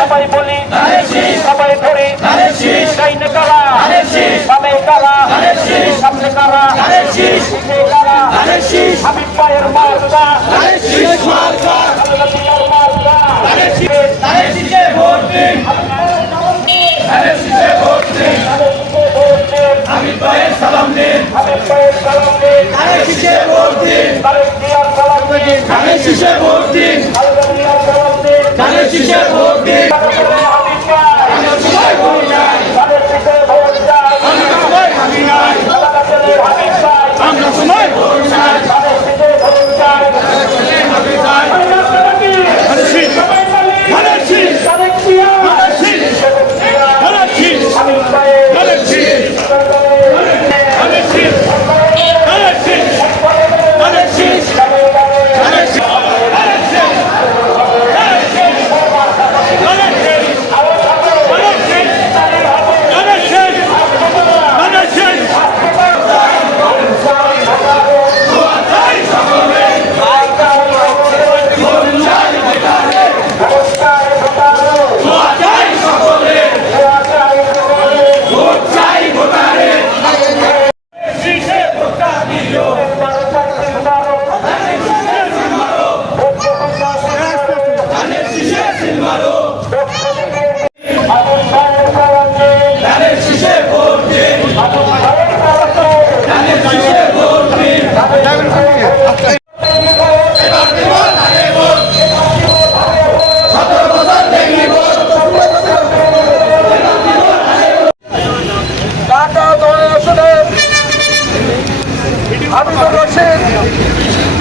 সবাই বলি সবাই ধরে ডাইনে কারা বামে কারা সামনে কারা পিছে কারা হাবিব ভাইয়ের মার্কা সালাম দিন হাবিব ভাইয়ের সালাম দিন ভোট দিন তারেক জিয়ার সালাম দিন ভোট দিন ভোট দিন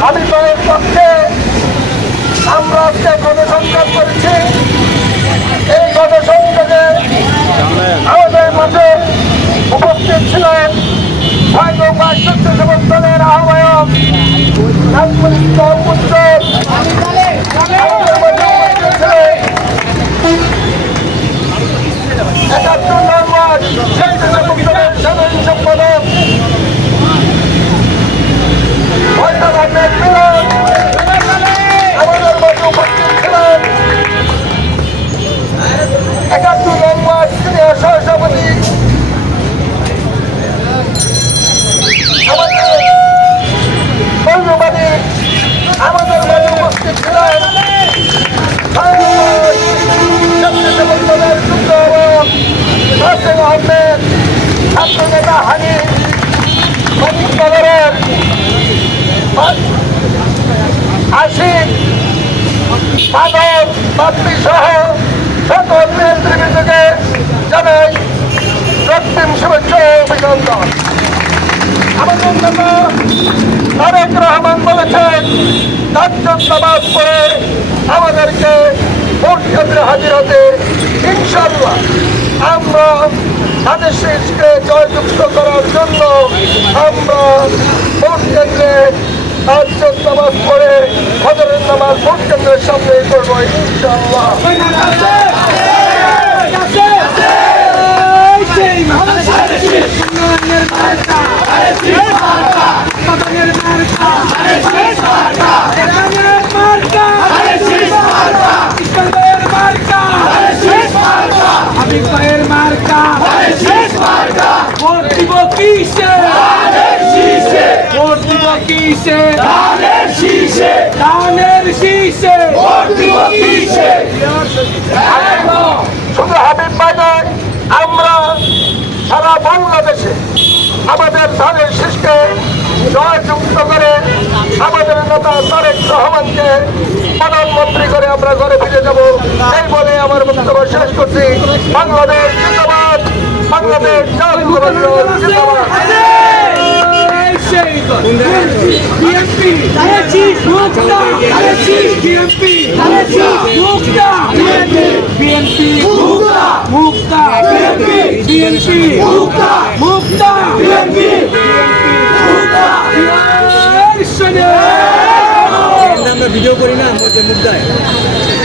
আমি দলের পক্ষে আমরা আজকে গণসংযোগ করেছি। এই গণসংযোগে আমাদের মাঝে উপস্থিত ছিলেন স্বেচ্ছাসেবক দলের আহ্বায়ক নাজমুল ইসলাম উজ্জ্বল, স্বেচ্ছাসেবক দলের সাধারণ সম্পাদক আমাদের মাঝে উপস্থিত ছিলেন ৭১ নম্বর সিনিয়র সহসভাপতি আমাদের মাঝে উপস্থিত ছিলেন স্বেচ্ছাসেবক দলের যুগ্ম আহ্বায়ক নাসির আহমেদ, ছাত্র নেতা হানিফ, নগরের আশিক, মানব, বাপ্পি সহ সকল নেতৃবৃন্দকে জানাই রক্তিম শুভেচ্ছা ও অভিনন্দন। আমাদের নেতা তারেক রহমান বলেছেন, তাজ্জুদ নামাজ পড়ে আমাদেরকে ভোট কেন্দ্রে হাজির হতে, ইনশাআল্লাহ আমরা ধানের শীষকে জয়যুক্ত করার জন্য আমরা ভোট কেন্দ্রে তাজ্জুদ নামাজ পড়ে ফজরের নামাজ ভোট কেন্দ্রের সামনে করবো ইনশাআল্লাহ। শুধু হাবিব ভাই নয়, আমরা সারা বাংলাদেশে আমাদের ধানের শীষকে জয়যুক্ত করে আমাদের নেতা তারেক রহমানকে প্রধানমন্ত্রী করে আমরা ঘরে ফিরে যাব, এই বলে আমার বক্তব্য শেষ করছি। বাংলাদেশ জিন্দাবাদ, বাংলাদেশ জাতীয়তাবাদী দল জিন্দাবাদ। বিএনপি মুক্তা, বিএনপি মুক্তা, বিএনপি মুক্তা, বিএনপি মুক্তা, বিএনপি মুক্তা। মুখ দেয়